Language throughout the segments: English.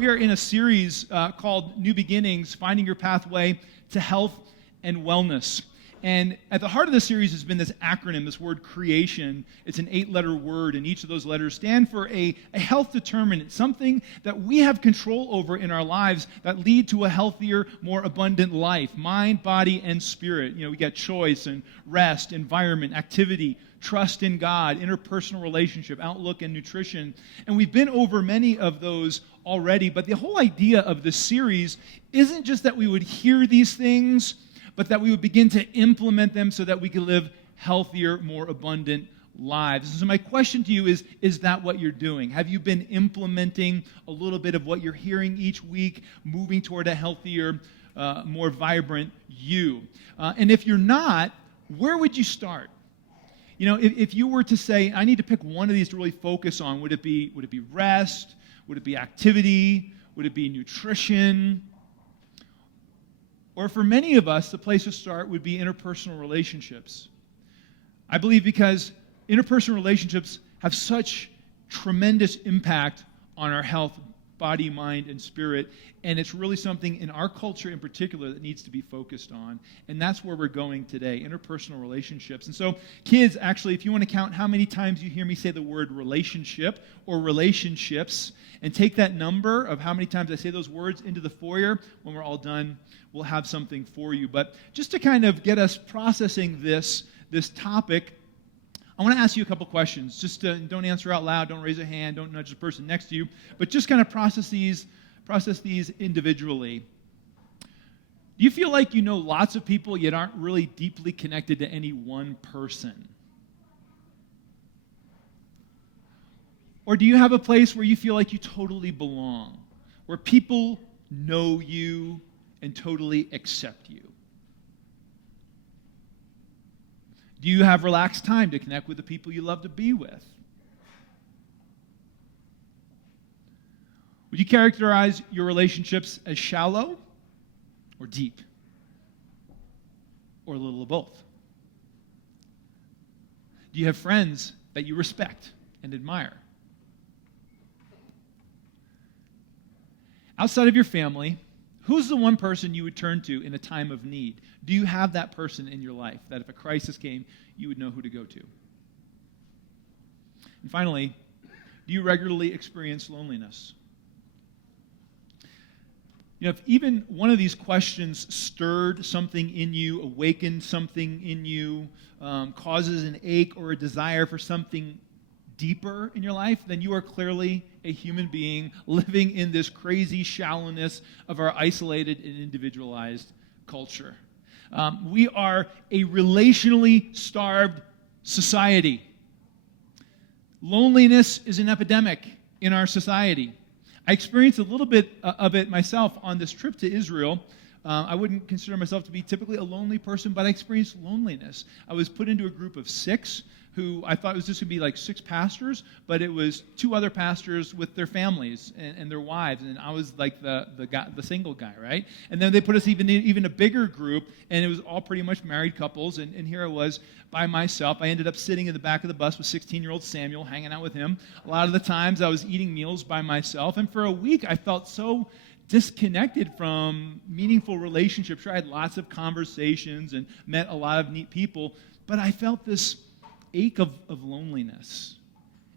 we are in a series called New Beginnings, Finding Your Pathway to Health and Wellness. And at the heart of the series has been this acronym, this word creation. It's an 8-letter word, and each of those letters stand for a health determinant, something that we have control over in our lives that lead to a healthier, more abundant life, mind, body, and spirit. You know, we got choice and rest, environment, activity, trust in God, interpersonal relationship, outlook, and nutrition. And we've been over many of those already, but the whole idea of this series isn't just that we would hear these things, but that we would begin to implement them so that we can live healthier, more abundant lives. So my question to you is that what you're doing? Have you been implementing a little bit of what you're hearing each week, moving toward a healthier, more vibrant you? And if you're not, where would you start? You know, if you were to say, I need to pick one of these to really focus on, would it be rest? Would it be activity? Would it be nutrition? Or for many of us, the place to start would be interpersonal relationships. I believe because interpersonal relationships have such tremendous impact on our health, body, mind, and spirit, and it's really something in our culture in particular that needs to be focused on, and that's where we're going today, interpersonal relationships. And so, kids, actually, if you want to count how many times you hear me say the word relationship or relationships, and take that number of how many times I say those words into the foyer, when we're all done, we'll have something for you. But just to kind of get us processing this topic, I want to ask you a couple questions. Just don't answer out loud, don't raise a hand, don't nudge the person next to you, but just kind of process these individually. Do you feel like you know lots of people yet aren't really deeply connected to any one person? Or do you have a place where you feel like you totally belong, where people know you and totally accept you? Do you have relaxed time to connect with the people you love to be with? Would you characterize your relationships as shallow or deep? Or a little of both? Do you have friends that you respect and admire? Outside of your family, who's the one person you would turn to in a time of need? Do you have that person in your life that if a crisis came, you would know who to go to? And finally, do you regularly experience loneliness? You know, if even one of these questions stirred something in you, awakened something in you, causes an ache or a desire for something deeper in your life, then you are clearly a human being living in this crazy shallowness of our isolated and individualized culture. We are a relationally starved society. Loneliness is an epidemic in our society. I experienced a little bit of it myself on this trip to Israel. I wouldn't consider myself to be typically a lonely person, but I experienced loneliness. I was put into a group of 6 who I thought it was just going to be like 6 pastors, but it was 2 other pastors with their families and their wives, and I was like the single guy, right? And then they put us even a bigger group, and it was all pretty much married couples, and here I was by myself. I ended up sitting in the back of the bus with 16-year-old Samuel, hanging out with him. A lot of the times I was eating meals by myself, and for a week I felt so disconnected from meaningful relationships. Sure, I had lots of conversations and met a lot of neat people, but I felt this ache of loneliness.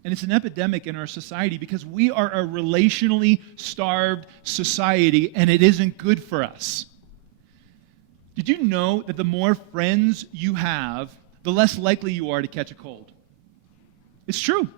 And it's an epidemic in our society because we are a relationally starved society, and it isn't good for us. Did you know that the more friends you have, the less likely you are to catch a cold? It's true.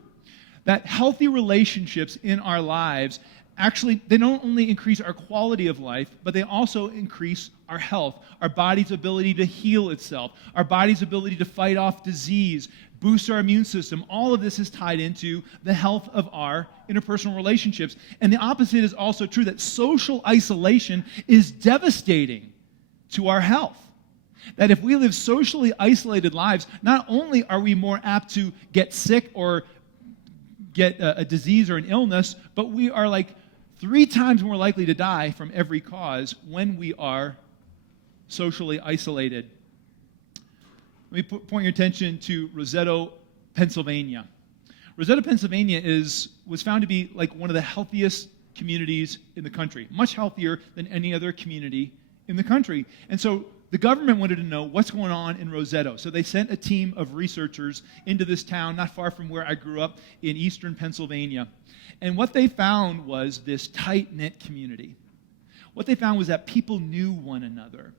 That healthy relationships in our lives actually, they don't only increase our quality of life, but they also increase our health, our body's ability to heal itself, our body's ability to fight off disease, boost our immune system. All of this is tied into the health of our interpersonal relationships. And the opposite is also true, that social isolation is devastating to our health. That if we live socially isolated lives, not only are we more apt to get sick or get a disease or an illness, but we are like 3 times more likely to die from every cause when we are socially isolated. Let me point your attention to Roseto, Pennsylvania. Roseto, Pennsylvania was found to be like one of the healthiest communities in the country, much healthier than any other community in the country. And so the government wanted to know what's going on in Roseto. So they sent a team of researchers into this town not far from where I grew up in eastern Pennsylvania. And what they found was this tight-knit community. What they found was that people knew one another,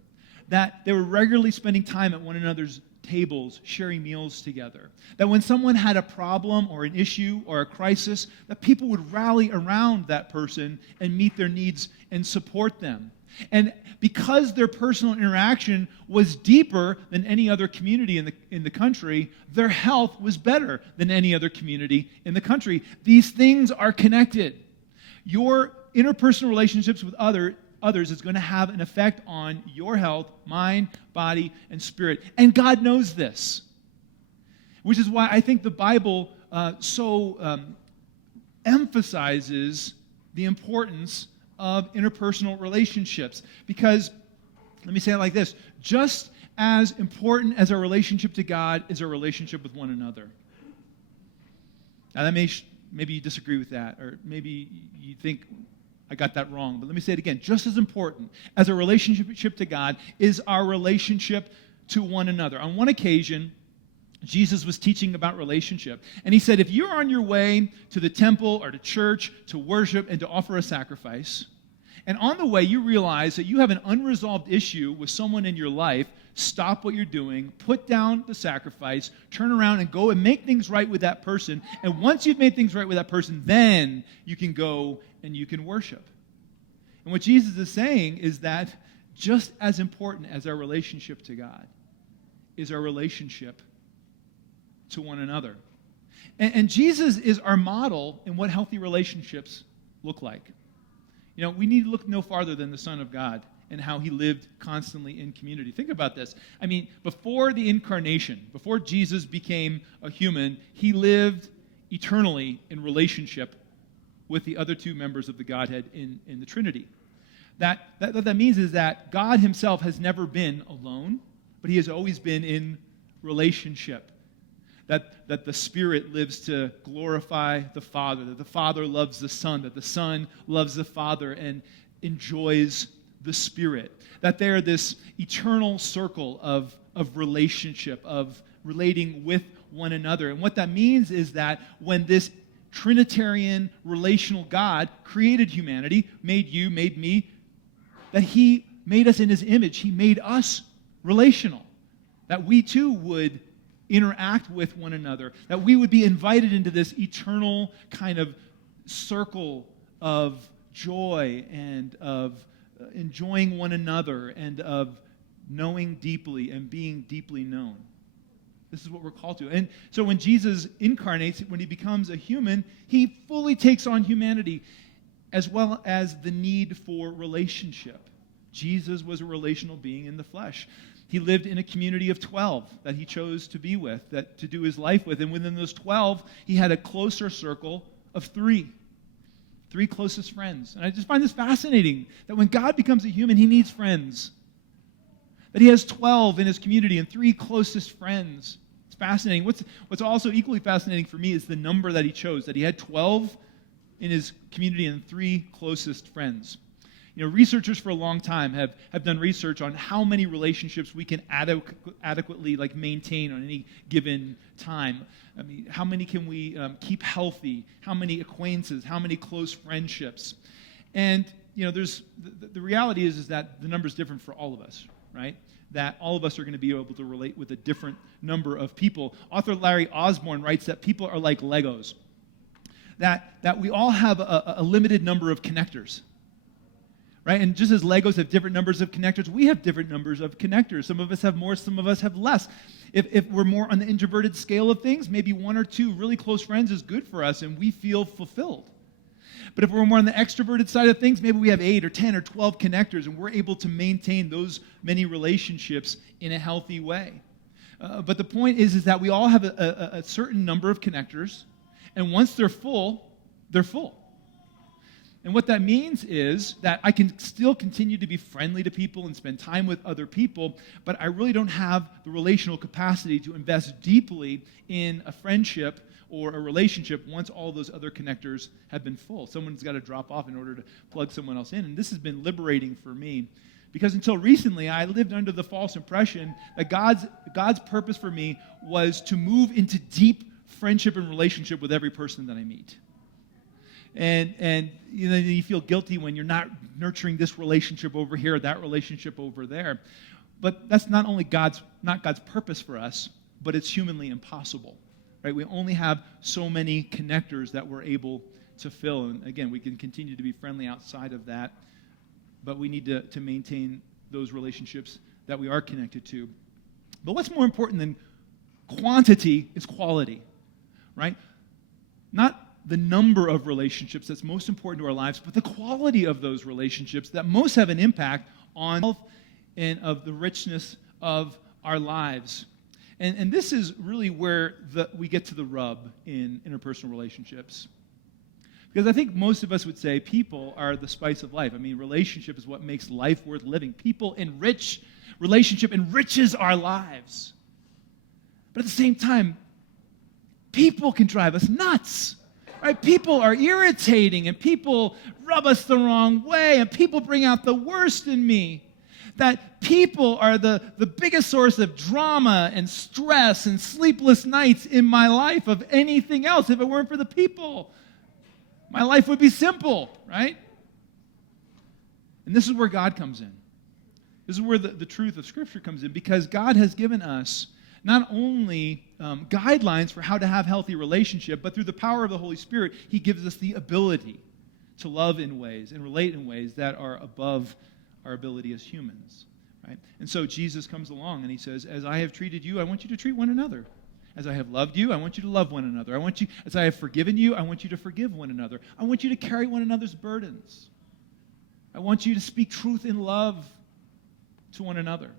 that they were regularly spending time at one another's tables, sharing meals together. That when someone had a problem or an issue or a crisis, that people would rally around that person and meet their needs and support them. And because their personal interaction was deeper than any other community in the country, their health was better than any other community in the country. These things are connected. Your interpersonal relationships with others is going to have an effect on your health, mind, body, and spirit. And God knows this, which is why I think the Bible so emphasizes the importance of interpersonal relationships. Because, let me say it like this, just as important as our relationship to God is our relationship with one another. Now, maybe you disagree with that, or maybe you think I got that wrong, but let me say it again. Just as important as a relationship to God is our relationship to one another. On one occasion, Jesus was teaching about relationship, and he said, if you're on your way to the temple or to church to worship and to offer a sacrifice, and on the way you realize that you have an unresolved issue with someone in your life, stop what you're doing, put down the sacrifice, turn around and go and make things right with that person, and once you've made things right with that person, then you can go and you can worship. And what Jesus is saying is that just as important as our relationship to God is our relationship to one another. And Jesus is our model in what healthy relationships look like. You know, we need to look no farther than the Son of God and how he lived constantly in community. Think about this. I mean, before the incarnation, before Jesus became a human, he lived eternally in relationship with the other two members of the Godhead in the Trinity. What that means is that God himself has never been alone, but he has always been in relationship. That the Spirit lives to glorify the Father, that the Father loves the Son, that the Son loves the Father and enjoys the Spirit. That they're this eternal circle of relationship, of relating with one another. And what that means is that when this Trinitarian relational God created humanity, made you, made me, that he made us in his image. He made us relational. That we too would interact with one another, that we would be invited into this eternal kind of circle of joy and of enjoying one another and of knowing deeply and being deeply known. This is what we're called to. And so when Jesus incarnates, when he becomes a human, he fully takes on humanity as well as the need for relationship. Jesus was a relational being in the flesh. He lived in a community of 12 that he chose to be with, that to do his life with. And within those 12, he had a closer circle of three closest friends. And I just find this fascinating, that when God becomes a human, he needs friends. That he has 12 in his community and 3 closest friends. It's fascinating. What's also equally fascinating for me is the number that he chose, that he had 12 in his community and 3 closest friends. You know, researchers for a long time have done research on how many relationships we can adequately maintain on any given time. I mean, how many can we keep healthy? How many acquaintances? How many close friendships? And you know, there's the reality is that the number is different for all of us, right? That all of us are going to be able to relate with a different number of people. Author Larry Osborne writes that people are like Legos. That we all have a limited number of connectors. Right? And just as Legos have different numbers of connectors, we have different numbers of connectors. Some of us have more, some of us have less. If we're more on the introverted scale of things, maybe 1 or 2 really close friends is good for us and we feel fulfilled. But if we're more on the extroverted side of things, maybe we have 8 or 10 or 12 connectors and we're able to maintain those many relationships in a healthy way. But the point is that we all have a certain number of connectors, and once they're full, they're full. And what that means is that I can still continue to be friendly to people and spend time with other people, but I really don't have the relational capacity to invest deeply in a friendship or a relationship once all those other connectors have been full. Someone's got to drop off in order to plug someone else in. And this has been liberating for me, because until recently I lived under the false impression that God's purpose for me was to move into deep friendship and relationship with every person that I meet. And you feel guilty when you're not nurturing this relationship over here or that relationship over there. But that's not God's purpose for us, but it's humanly impossible. Right? We only have so many connectors that we're able to fill. And again, we can continue to be friendly outside of that, but we need to maintain those relationships that we are connected to. But what's more important than quantity is quality, right? Not the number of relationships that's most important to our lives, but the quality of those relationships that most have an impact on health and of the richness of our lives. And this is really where we get to the rub in interpersonal relationships. Because I think most of us would say people are the spice of life. I mean, relationship is what makes life worth living. Relationship enriches our lives. But at the same time, people can drive us nuts. Right? People are irritating, and people rub us the wrong way, and people bring out the worst in me. That people are the biggest source of drama and stress and sleepless nights in my life of anything else. If it weren't for the people, my life would be simple, right? And this is where God comes in. This is where the truth of Scripture comes in, because God has given us not only guidelines for how to have healthy relationship, but through the power of the Holy Spirit, He gives us the ability to love in ways and relate in ways that are above our ability as humans, right? And so Jesus comes along and He says, as I have treated you, I want you to treat one another. As I have loved you, I want you to love one another. As I have forgiven you, I want you to forgive one another. I want you to carry one another's burdens. I want you to speak truth in love to one another.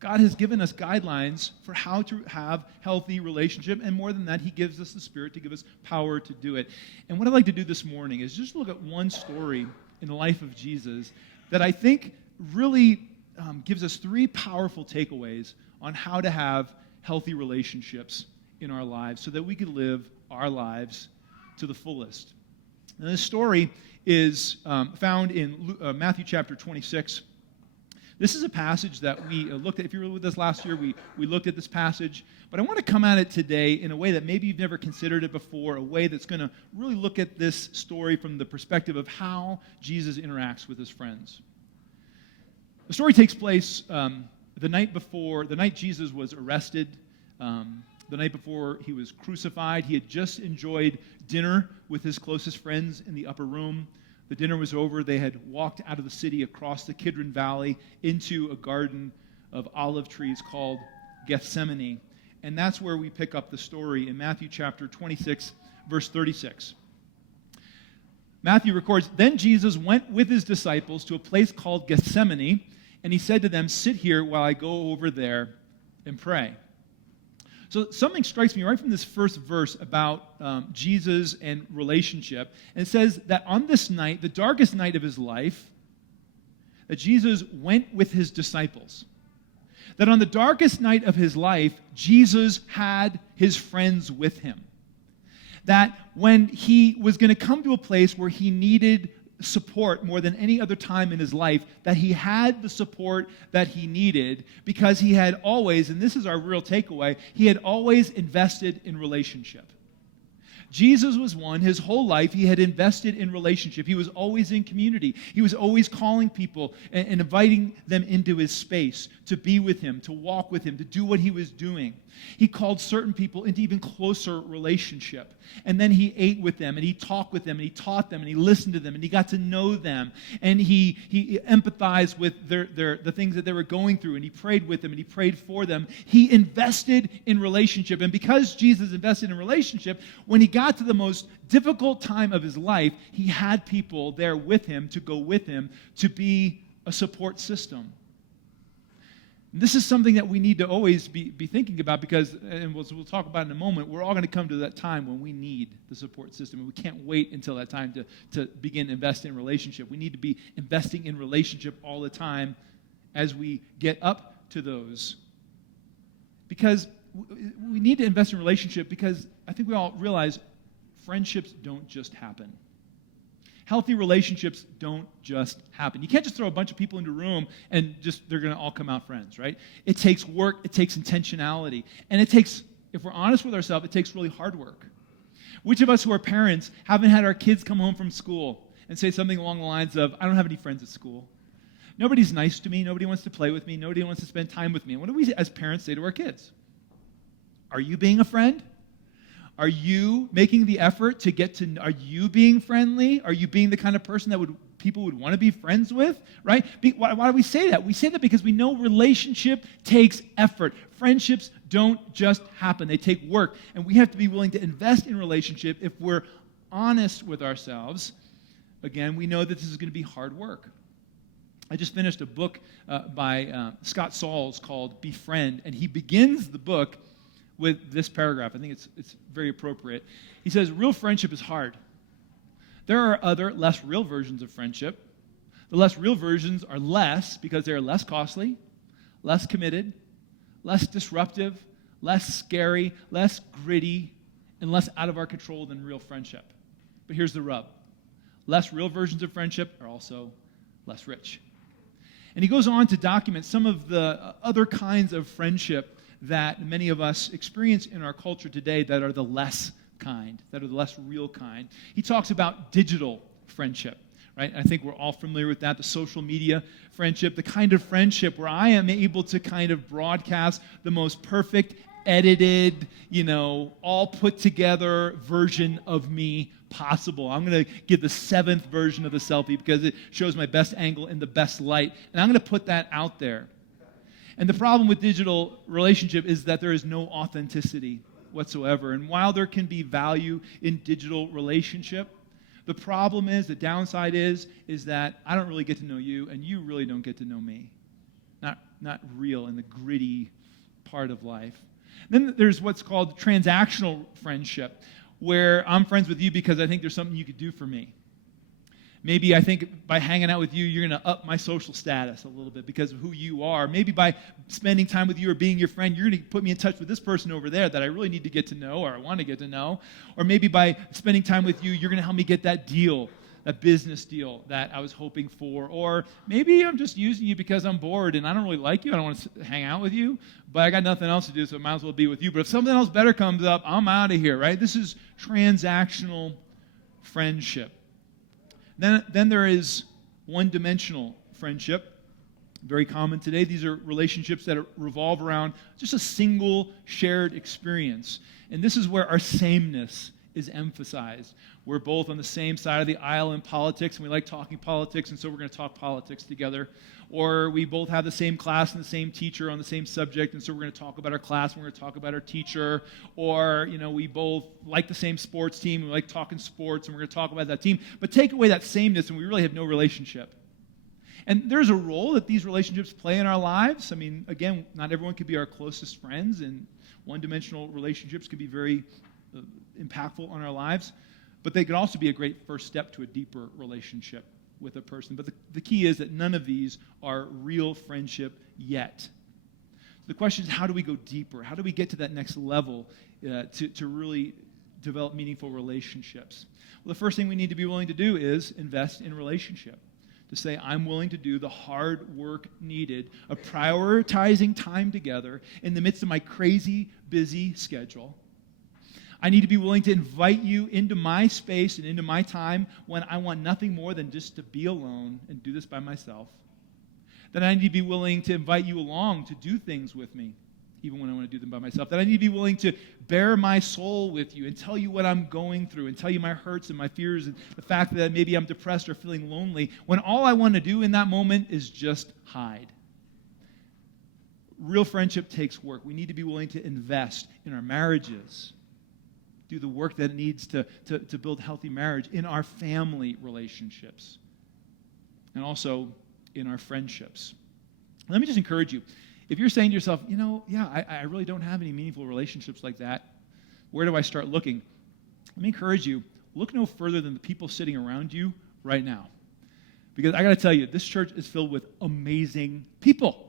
God has given us guidelines for how to have healthy relationship, and more than that, He gives us the Spirit to give us power to do it. And what I'd like to do this morning is just look at one story in the life of Jesus that I think really gives us three powerful takeaways on how to have healthy relationships in our lives so that we can live our lives to the fullest. And this story is found in Matthew chapter 26. This is a passage that we looked at. If you were with us last year, we looked at this passage. But I want to come at it today in a way that maybe you've never considered it before, a way that's going to really look at this story from the perspective of how Jesus interacts with His friends. The story takes place the night Jesus was arrested, the night before He was crucified. He had just enjoyed dinner with His closest friends in the upper room. The dinner was over. They had walked out of the city across the Kidron Valley into a garden of olive trees called Gethsemane. And that's where we pick up the story in Matthew chapter 26, verse 36. Matthew records, "Then Jesus went with His disciples to a place called Gethsemane, and He said to them, 'Sit here while I go over there and pray.'" So something strikes me right from this first verse about Jesus and relationship. And it says that on this night, the darkest night of His life, that Jesus went with His disciples. That on the darkest night of His life, Jesus had His friends with Him. That when He was going to come to a place where He needed support more than any other time in His life, that He had the support that He needed because He had always, and this is our real takeaway, He had always invested in relationship. Jesus was one, His whole life, He had invested in relationship. He was always in community. He was always calling people and inviting them into His space to be with Him, to walk with Him, to do what He was doing. He called certain people into even closer relationship. And then He ate with them, and He talked with them, and He taught them, and He listened to them, and He got to know them. And He empathized with the things that they were going through, and He prayed with them, and He prayed for them. He invested in relationship. And because Jesus invested in relationship, when He got to the most difficult time of His life, He had people there with Him, to go with Him, to be a support system. And this is something that we need to always be thinking about because, and we'll talk about in a moment, we're all going to come to that time when we need the support system, and we can't wait until that time to begin investing in relationship. We need to be investing in relationship all the time as we get up to those. Because we need to invest in relationship because I think we all realize friendships don't just happen. Healthy relationships don't just happen. You can't just throw a bunch of people into a room and they're going to all come out friends, right? It takes work, it takes intentionality, and it takes, if we're honest with ourselves, it takes really hard work. Which of us who are parents haven't had our kids come home from school and say something along the lines of, I don't have any friends at school. Nobody's nice to me, nobody wants to play with me, nobody wants to spend time with me. And what do we as parents say to our kids? Are you being a friend? Are you making the effort to get to, are you being friendly? Are you being the kind of person that people would want to be friends with, right? Why do we say that? We say that because we know relationship takes effort. Friendships don't just happen. They take work. And we have to be willing to invest in relationship if we're honest with ourselves. Again, we know that this is going to be hard work. I just finished a book by Scott Sauls called Befriend, and he begins the book with this paragraph. I think it's very appropriate. He says, real friendship is hard. There are other, less real versions of friendship. The less real versions are less because they are less costly, less committed, less disruptive, less scary, less gritty, and less out of our control than real friendship. But here's the rub. Less real versions of friendship are also less rich. And he goes on to document some of the other kinds of friendship that many of us experience in our culture today that are the less kind, that are the less real kind. He talks about digital friendship, right? I think we're all familiar with that, the social media friendship, the kind of friendship where I am able to kind of broadcast the most perfect, edited, all put together version of me possible. I'm going to give the 7th version of the selfie because it shows my best angle in the best light, and I'm going to put that out there. And the problem with digital relationship is that there is no authenticity whatsoever. And while there can be value in digital relationship, the problem is, the downside is that I don't really get to know you, and you really don't get to know me. Not real in the gritty part of life. Then there's what's called transactional friendship, where I'm friends with you because I think there's something you could do for me. Maybe I think by hanging out with you, you're going to up my social status a little bit because of who you are. Maybe by spending time with you or being your friend, you're going to put me in touch with this person over there that I really need to get to know or I want to get to know. Or maybe by spending time with you, you're going to help me get that deal, that business deal that I was hoping for. Or maybe I'm just using you because I'm bored and I don't really like you. I don't want to hang out with you, but I got nothing else to do, so I might as well be with you. But if something else better comes up, I'm out of here, right? This is transactional friendship. Then there is one-dimensional friendship, very common today. These are relationships that revolve around just a single shared experience. And this is where our sameness is emphasized. We're both on the same side of the aisle in politics, and we like talking politics, and so we're going to talk politics together. Or we both have the same class and the same teacher on the same subject, and so we're going to talk about our class, and we're going to talk about our teacher. Or, we both like the same sports team, and we like talking sports, and we're going to talk about that team. But take away that sameness, and we really have no relationship. And there's a role that these relationships play in our lives. I mean, again, not everyone could be our closest friends, and one-dimensional relationships can be very impactful on our lives. But they can also be a great first step to a deeper relationship with a person. But the key is that none of these are real friendship yet. The question is, how do we go deeper? How do we get to that next level to really develop meaningful relationships? Well, the first thing we need to be willing to do is invest in relationship. To say, I'm willing to do the hard work needed of prioritizing time together in the midst of my crazy, busy schedule. I need to be willing to invite you into my space and into my time when I want nothing more than just to be alone and do this by myself. Then I need to be willing to invite you along to do things with me, even when I want to do them by myself. That I need to be willing to bare my soul with you and tell you what I'm going through and tell you my hurts and my fears and the fact that maybe I'm depressed or feeling lonely when all I want to do in that moment is just hide. Real friendship takes work. We need to be willing to invest in our marriages, do the work that it needs to build healthy marriage, in our family relationships, and also in our friendships. Let me just encourage you. If you're saying to yourself, I really don't have any meaningful relationships like that, where do I start looking? Let me encourage you, look no further than the people sitting around you right now. Because I got to tell you, this church is filled with amazing people.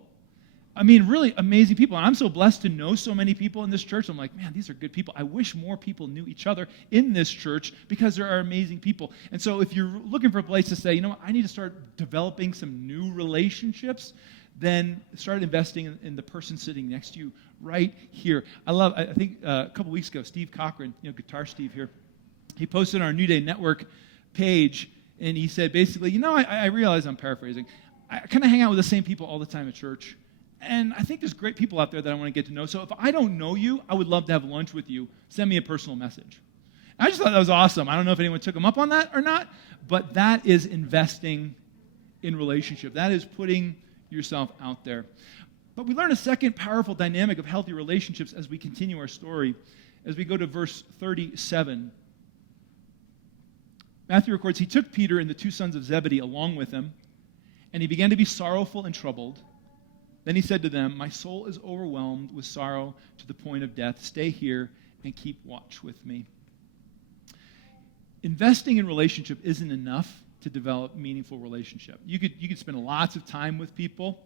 I mean, really amazing people. And I'm so blessed to know so many people in this church. I'm like, man, these are good people. I wish more people knew each other in this church because there are amazing people. And so if you're looking for a place to say, I need to start developing some new relationships, then start investing in the person sitting next to you right here. I think a couple weeks ago, Steve Cochran, Guitar Steve here, he posted on our Newday Network page, and he said basically, I realize I'm paraphrasing. I kind of hang out with the same people all the time at church. And I think there's great people out there that I want to get to know. So if I don't know you, I would love to have lunch with you. Send me a personal message. I just thought that was awesome. I don't know if anyone took him up on that or not, but that is investing in relationship. That is putting yourself out there. But we learn a second powerful dynamic of healthy relationships as we continue our story, as we go to verse 37. Matthew records, he took Peter and the two sons of Zebedee along with him, and he began to be sorrowful and troubled. Then he said to them, my soul is overwhelmed with sorrow to the point of death. Stay here and keep watch with me. Investing in relationship isn't enough to develop meaningful relationship. You could spend lots of time with people,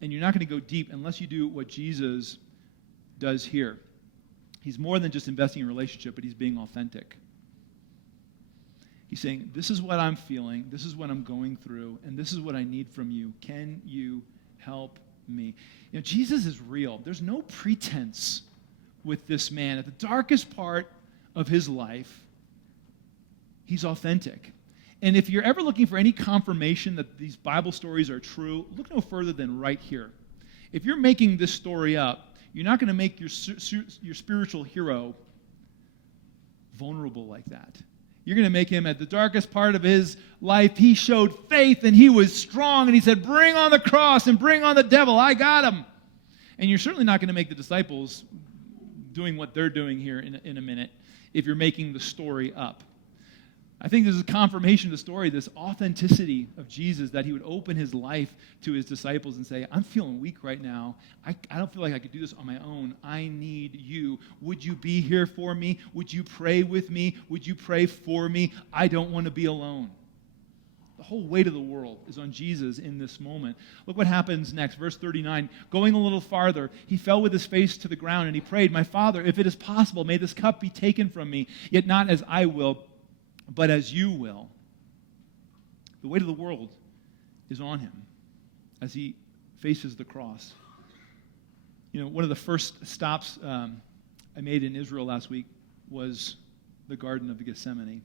and you're not going to go deep unless you do what Jesus does here. He's more than just investing in relationship, but he's being authentic. He's saying, this is what I'm feeling, this is what I'm going through, and this is what I need from you. Can you help me? Jesus is real. There's no pretense with this man. At the darkest part of his life, he's authentic. And if you're ever looking for any confirmation that these Bible stories are true, look no further than right here. If you're making this story up, you're not going to make your spiritual hero vulnerable like that. You're going to make him at the darkest part of his life. He showed faith and he was strong and he said, bring on the cross and bring on the devil. I got him. And you're certainly not going to make the disciples doing what they're doing here in a minute if you're making the story up. I think this is a confirmation of the story, this authenticity of Jesus, that he would open his life to his disciples and say, I'm feeling weak right now. I don't feel like I could do this on my own. I need you. Would you be here for me? Would you pray with me? Would you pray for me? I don't want to be alone. The whole weight of the world is on Jesus in this moment. Look what happens next. Verse 39, going a little farther, he fell with his face to the ground and he prayed, my Father, if it is possible, may this cup be taken from me, yet not as I will, but as you will. The weight of the world is on him as he faces the cross. One of the first stops I made in Israel last week was the Garden of Gethsemane.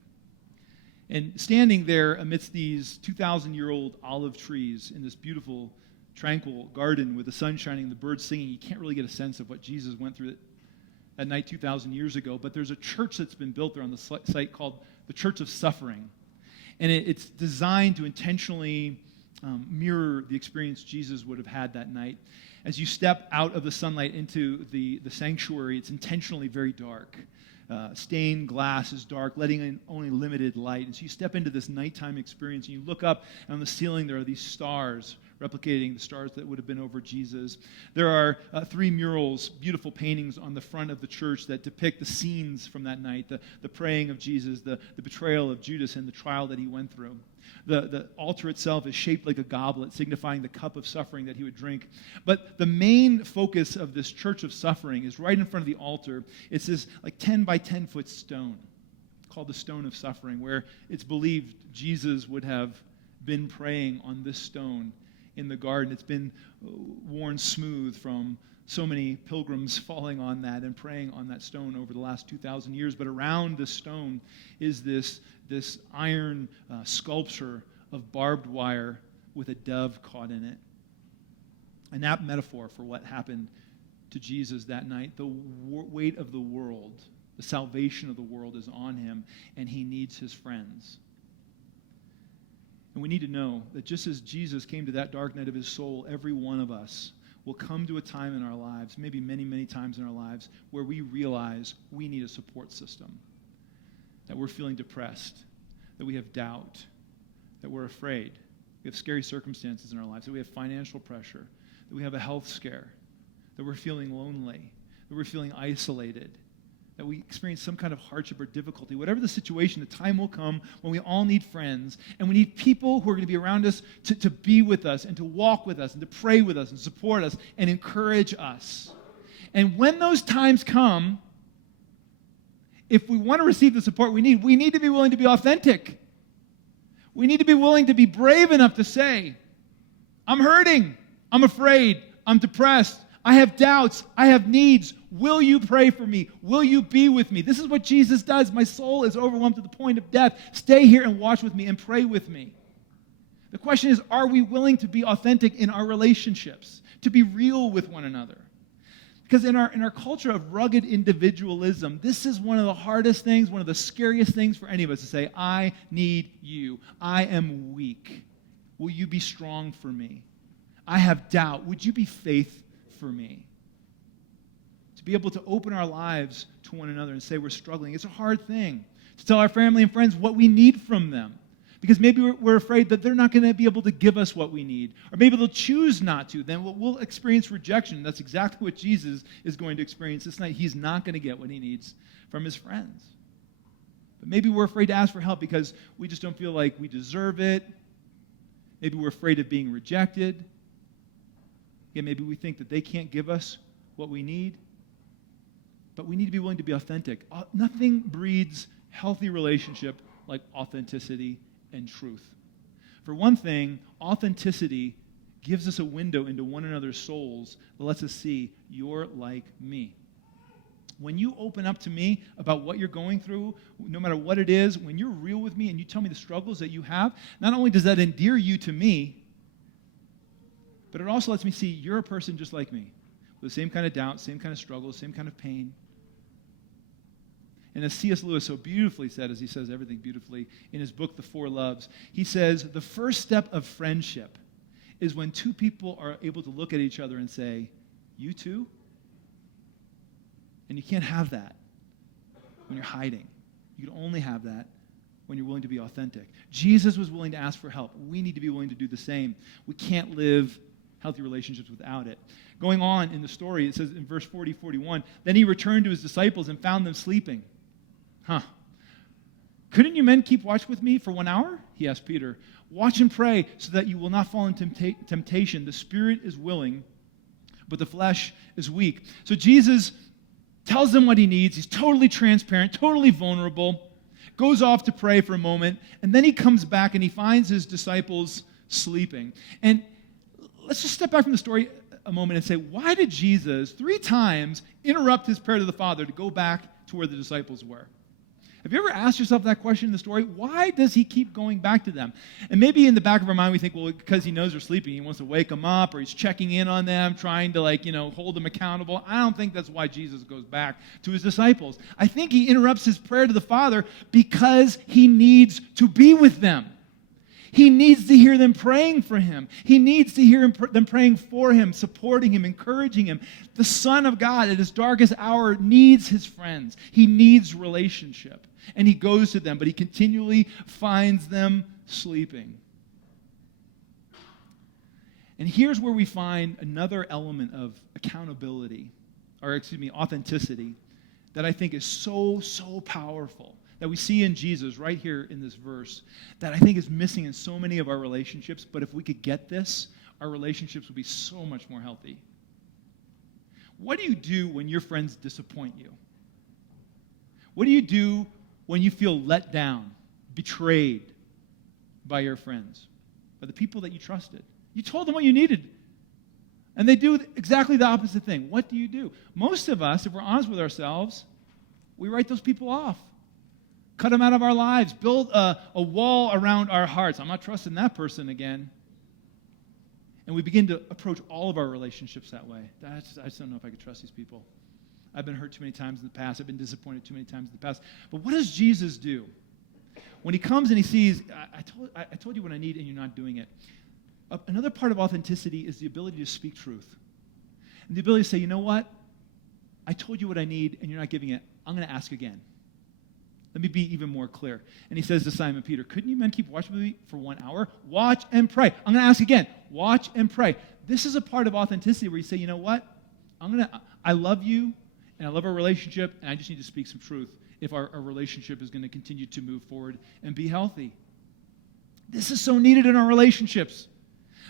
And standing there amidst these 2,000-year-old olive trees in this beautiful, tranquil garden with the sun shining, the birds singing, you can't really get a sense of what Jesus went through that night 2,000 years ago. But there's a church that's been built there on the site called the Church of Suffering. And it's designed to intentionally mirror the experience Jesus would have had that night. As you step out of the sunlight into the sanctuary, it's intentionally very dark. Stained glass is dark, letting in only limited light. And so you step into this nighttime experience, and you look up, and on the ceiling there are these stars, replicating the stars that would have been over Jesus. There are 3 murals, beautiful paintings on the front of the church that depict the scenes from that night, the praying of Jesus, the betrayal of Judas, and the trial that he went through. The altar itself is shaped like a goblet, signifying the cup of suffering that he would drink. But the main focus of this church of suffering is right in front of the altar. It's this 10 by 10 foot stone called the stone of suffering, where it's believed Jesus would have been praying on this stone in the garden. It's been worn smooth from so many pilgrims falling on that and praying on that stone over the last 2,000 years. But around the stone is this iron sculpture of barbed wire with a dove caught in it. An apt metaphor for what happened to Jesus that night. The weight of the world, the salvation of the world is on him, and he needs his friends. And we need to know that just as Jesus came to that dark night of his soul, every one of us will come to a time in our lives, maybe many, many times in our lives, where we realize we need a support system, that we're feeling depressed, that we have doubt, that we're afraid, we have scary circumstances in our lives, that we have financial pressure, that we have a health scare, that we're feeling lonely, that we're feeling isolated, that we experience some kind of hardship or difficulty, whatever the situation, the time will come when we all need friends, and we need people who are going to be around us to be with us and to walk with us and to pray with us and support us and encourage us. And when those times come, if we want to receive the support we need to be willing to be authentic. We need to be willing to be brave enough to say, I'm hurting, I'm afraid, I'm depressed, I have doubts, I have needs. Will you pray for me? Will you be with me? This is what Jesus does. My soul is overwhelmed to the point of death. Stay here and watch with me and pray with me. The question is, are we willing to be authentic in our relationships, to be real with one another? Because in our culture of rugged individualism, this is one of the hardest things, one of the scariest things for any of us to say, I need you. I am weak. Will you be strong for me? I have doubt. Would you be faithful for me? To be able to open our lives to one another and say we're struggling. It's a hard thing to tell our family and friends what we need from them. Because maybe we're afraid that they're not going to be able to give us what we need. Or maybe they'll choose not to. Then we'll experience rejection. That's exactly what Jesus is going to experience this night. He's not going to get what he needs from his friends. But maybe we're afraid to ask for help because we just don't feel like we deserve it. Maybe we're afraid of being rejected. Again, maybe we think that they can't give us what we need. But we need to be willing to be authentic. Nothing breeds healthy relationship like authenticity and truth. For one thing, authenticity gives us a window into one another's souls that lets us see, you're like me. When you open up to me about what you're going through, no matter what it is, when you're real with me and you tell me the struggles that you have, not only does that endear you to me, but it also lets me see you're a person just like me, with the same kind of doubt, same kind of struggle, same kind of pain. And as C.S. Lewis so beautifully said, as he says everything beautifully in his book, The Four Loves, he says, the first step of friendship is when two people are able to look at each other and say, you too? And you can't have that when you're hiding. You can only have that when you're willing to be authentic. Jesus was willing to ask for help. We need to be willing to do the same. We can't live healthy relationships without it. Going on in the story, it says in verse 40, 41, then he returned to his disciples and found them sleeping. Couldn't you men keep watch with me for 1 hour? He asked Peter. Watch and pray so that you will not fall into temptation. The spirit is willing, but the flesh is weak. So Jesus tells them what he needs. He's totally transparent, totally vulnerable, goes off to pray for a moment, and then he comes back and he finds his disciples sleeping. And let's just step back from the story a moment and say, why did Jesus 3 times interrupt his prayer to the Father to go back to where the disciples were? Have you ever asked yourself that question in the story? Why does he keep going back to them? And maybe in the back of our mind we think, well, because he knows they're sleeping, he wants to wake them up, or he's checking in on them, trying to hold them accountable. I don't think that's why Jesus goes back to his disciples. I think he interrupts his prayer to the Father because he needs to be with them. He needs to hear them praying for him. He needs to hear them praying for him, supporting him, encouraging him. The Son of God at his darkest hour needs his friends. He needs relationship. And he goes to them, but he continually finds them sleeping. And here's where we find another element of authenticity that I think is so, so powerful, that we see in Jesus right here in this verse, that I think is missing in so many of our relationships. But if we could get this, our relationships would be so much more healthy. What do you do when your friends disappoint you? What do you do when you feel let down, betrayed by your friends, by the people that you trusted? You told them what you needed, and they do exactly the opposite thing. What do you do? Most of us, if we're honest with ourselves, we write those people off. Cut them out of our lives. Build a wall around our hearts. I'm not trusting that person again. And we begin to approach all of our relationships that way. I just don't know if I could trust these people. I've been hurt too many times in the past. I've been disappointed too many times in the past. But what does Jesus do? When he comes and he sees, I told you what I need and you're not doing it. Another part of authenticity is the ability to speak truth. And the ability to say, you know what? I told you what I need and you're not giving it. I'm going to ask again. Let me be even more clear. And he says to Simon Peter, couldn't you men keep watch with me for 1 hour? Watch and pray. I'm going to ask again. Watch and pray. This is a part of authenticity where you say, you know what? I love you, and I love our relationship, and I just need to speak some truth if our relationship is going to continue to move forward and be healthy. This is so needed in our relationships.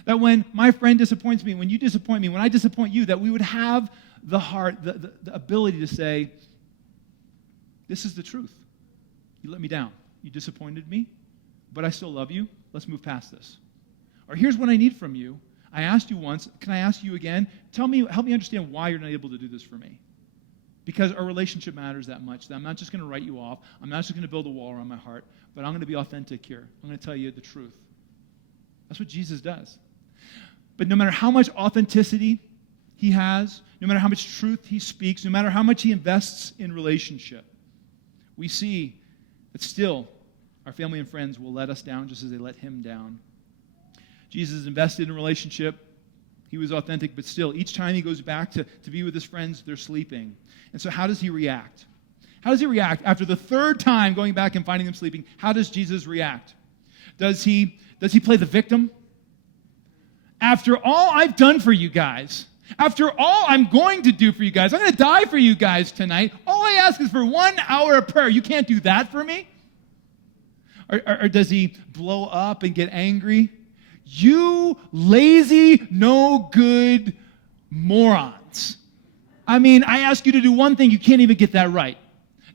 That when my friend disappoints me, when you disappoint me, when I disappoint you, that we would have the heart, the ability to say, this is the truth. You let me down. You disappointed me, but I still love you. Let's move past this. Or here's what I need from you. I asked you once. Can I ask you again? Help me understand why you're not able to do this for me. Because our relationship matters that much. That I'm not just going to write you off. I'm not just going to build a wall around my heart, but I'm going to be authentic here. I'm going to tell you the truth. That's what Jesus does. But no matter how much authenticity he has, no matter how much truth he speaks, no matter how much he invests in relationship, we see that still our family and friends will let us down just as they let him down. Jesus invested in relationship. He was authentic, but still, each time he goes back to be with his friends, they're sleeping. And so how does he react? How does he react after the third time going back and finding them sleeping? How does Jesus react? Does he play the victim? After all I've done for you guys, after all I'm going to do for you guys, I'm going to die for you guys tonight. All I ask is for 1 hour of prayer. You can't do that for me? Or does he blow up and get angry? You lazy, no good morons. I mean, I ask you to do one thing, you can't even get that right.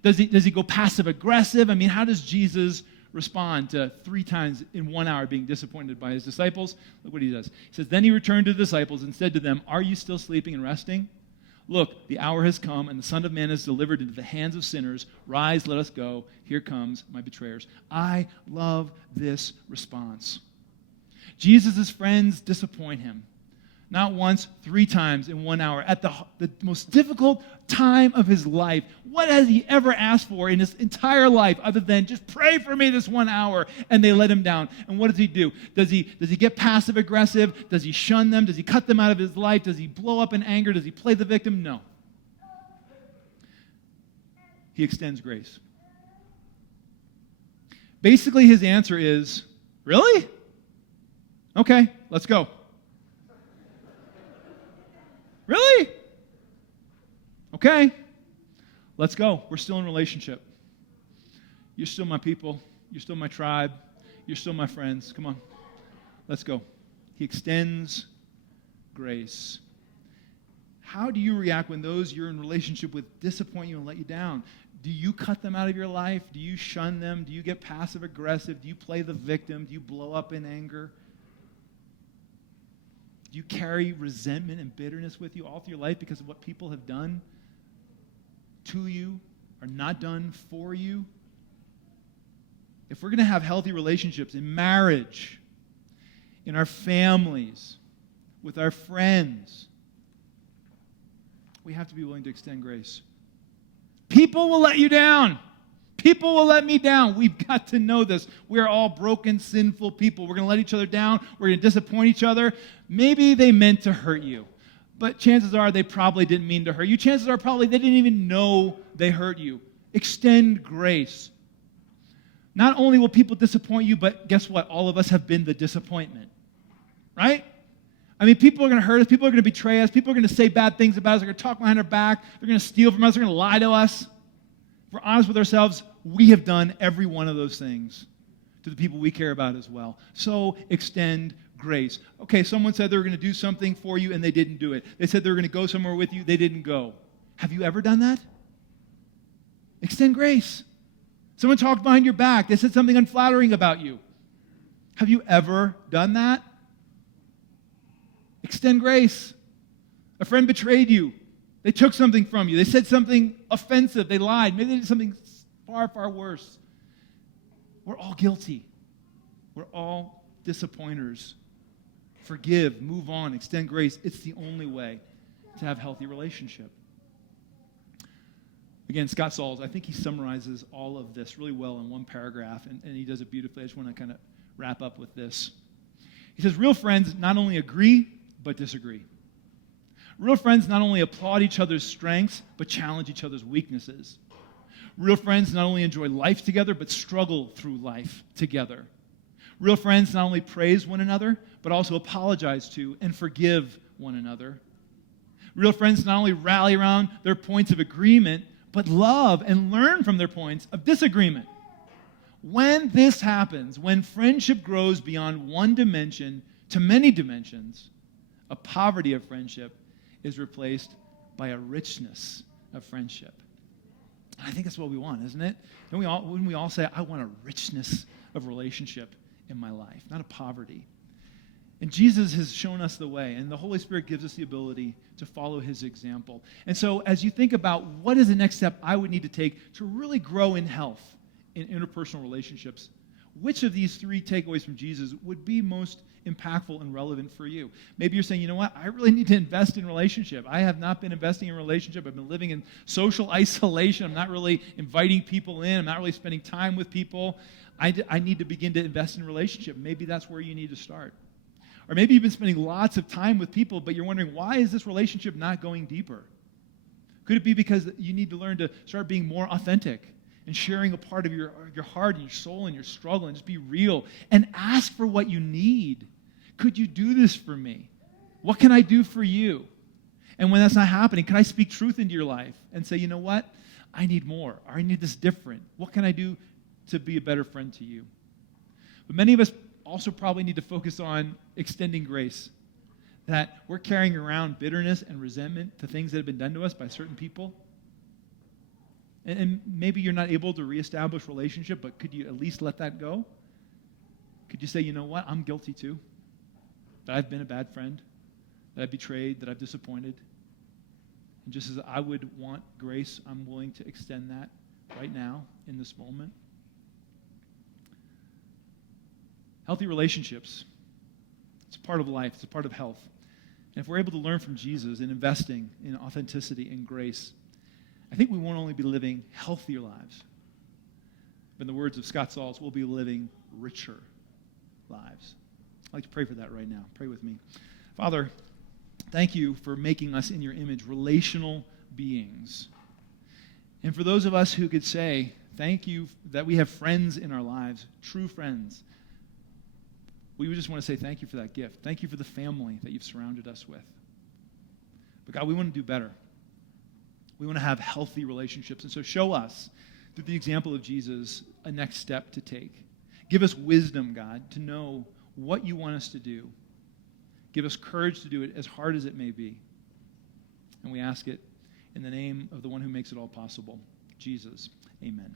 Does he go passive aggressive? I mean, how does Jesus respond to 3 times in 1 hour being disappointed by his disciples? Look what he does. He says, then he returned to the disciples and said to them, are you still sleeping and resting? Look, the hour has come, and the Son of Man is delivered into the hands of sinners. Rise, let us go. Here comes my betrayers. I love this response. Jesus' friends disappoint him. Not once, 3 times in 1 hour. At the most difficult time of his life. What has he ever asked for in his entire life other than just pray for me this 1 hour? And they let him down. And what does he do? Does he get passive aggressive? Does he shun them? Does he cut them out of his life? Does he blow up in anger? Does he play the victim? No. He extends grace. Basically, his answer is, really? Okay, let's go. Really? Okay, let's go. We're still in relationship. You're still my people. You're still my tribe. You're still my friends. Come on, let's go. He extends grace. How do you react when those you're in relationship with disappoint you and let you down? Do you cut them out of your life? Do you shun them? Do you get passive aggressive? Do you play the victim? Do you blow up in anger? Do you carry resentment and bitterness with you all through your life because of what people have done to you or not done for you? If we're going to have healthy relationships in marriage, in our families, with our friends, we have to be willing to extend grace. People will let you down. People will let me down. We've got to know this. We're all broken, sinful people. We're going to let each other down. We're going to disappoint each other. Maybe they meant to hurt you, but chances are they probably didn't mean to hurt you. Chances are probably they didn't even know they hurt you. Extend grace. Not only will people disappoint you, but guess what? All of us have been the disappointment, right? I mean, people are going to hurt us. People are going to betray us. People are going to say bad things about us. They're going to talk behind our back. They're going to steal from us. They're going to lie to us. If we're honest with ourselves, we have done every one of those things to the people we care about as well. So extend grace. Okay, someone said they were going to do something for you and they didn't do it. They said they were going to go somewhere with you. They didn't go. Have you ever done that? Extend grace. Someone talked behind your back. They said something unflattering about you. Have you ever done that? Extend grace. A friend betrayed you. They took something from you. They said something offensive. They lied. Maybe they did something far, far worse. We're all guilty. We're all disappointers. Forgive, move on, extend grace. It's the only way to have healthy relationship. Again, Scott Sauls, I think he summarizes all of this really well in one paragraph, and he does it beautifully. I just want to kind of wrap up with this. He says, real friends not only agree, but disagree. Real friends not only applaud each other's strengths, but challenge each other's weaknesses. Real friends not only enjoy life together, but struggle through life together. Real friends not only praise one another, but also apologize to and forgive one another. Real friends not only rally around their points of agreement, but love and learn from their points of disagreement. When this happens, when friendship grows beyond one dimension to many dimensions, a poverty of friendship is replaced by a richness of friendship. And I think that's what we want, isn't it? Wouldn't we all say, I want a richness of relationship in my life, not a poverty? And Jesus has shown us the way, and the Holy Spirit gives us the ability to follow his example. And so as you think about what is the next step I would need to take to really grow in health in interpersonal relationships, which of these three takeaways from Jesus would be most impactful and relevant for you? Maybe you're saying, you know what, I really need to invest in relationship. I have not been investing in relationship. I've been living in social isolation. I'm not really inviting people in. I'm not really spending time with people. I need to begin to invest in relationship. Maybe that's where you need to start. Or maybe you've been spending lots of time with people, but you're wondering, why is this relationship not going deeper? Could it be because you need to learn to start being more authentic and sharing a part of your heart and your soul and your struggle and just be real and ask for what you need? Could you do this for me? What can I do for you? And when that's not happening, can I speak truth into your life and say, you know what? I need more, or I need this different. What can I do to be a better friend to you? But many of us also probably need to focus on extending grace. That we're carrying around bitterness and resentment to things that have been done to us by certain people. And maybe you're not able to reestablish relationship, but could you at least let that go? Could you say, you know what, I'm guilty too. That I've been a bad friend, that I've betrayed, that I've disappointed. And just as I would want grace, I'm willing to extend that right now in this moment. Healthy relationships, it's a part of life, it's a part of health. And if we're able to learn from Jesus in investing in authenticity and grace, I think we won't only be living healthier lives, but in the words of Scott Sauls, we'll be living richer lives. I'd like to pray for that right now. Pray with me. Father, thank you for making us in your image relational beings. And for those of us who could say, thank you that we have friends in our lives, true friends, we would just want to say thank you for that gift. Thank you for the family that you've surrounded us with. But God, we want to do better. We want to have healthy relationships. And so show us, through the example of Jesus, a next step to take. Give us wisdom, God, to know what you want us to do. Give us courage to do it as hard as it may be. And we ask it in the name of the one who makes it all possible, Jesus. Amen.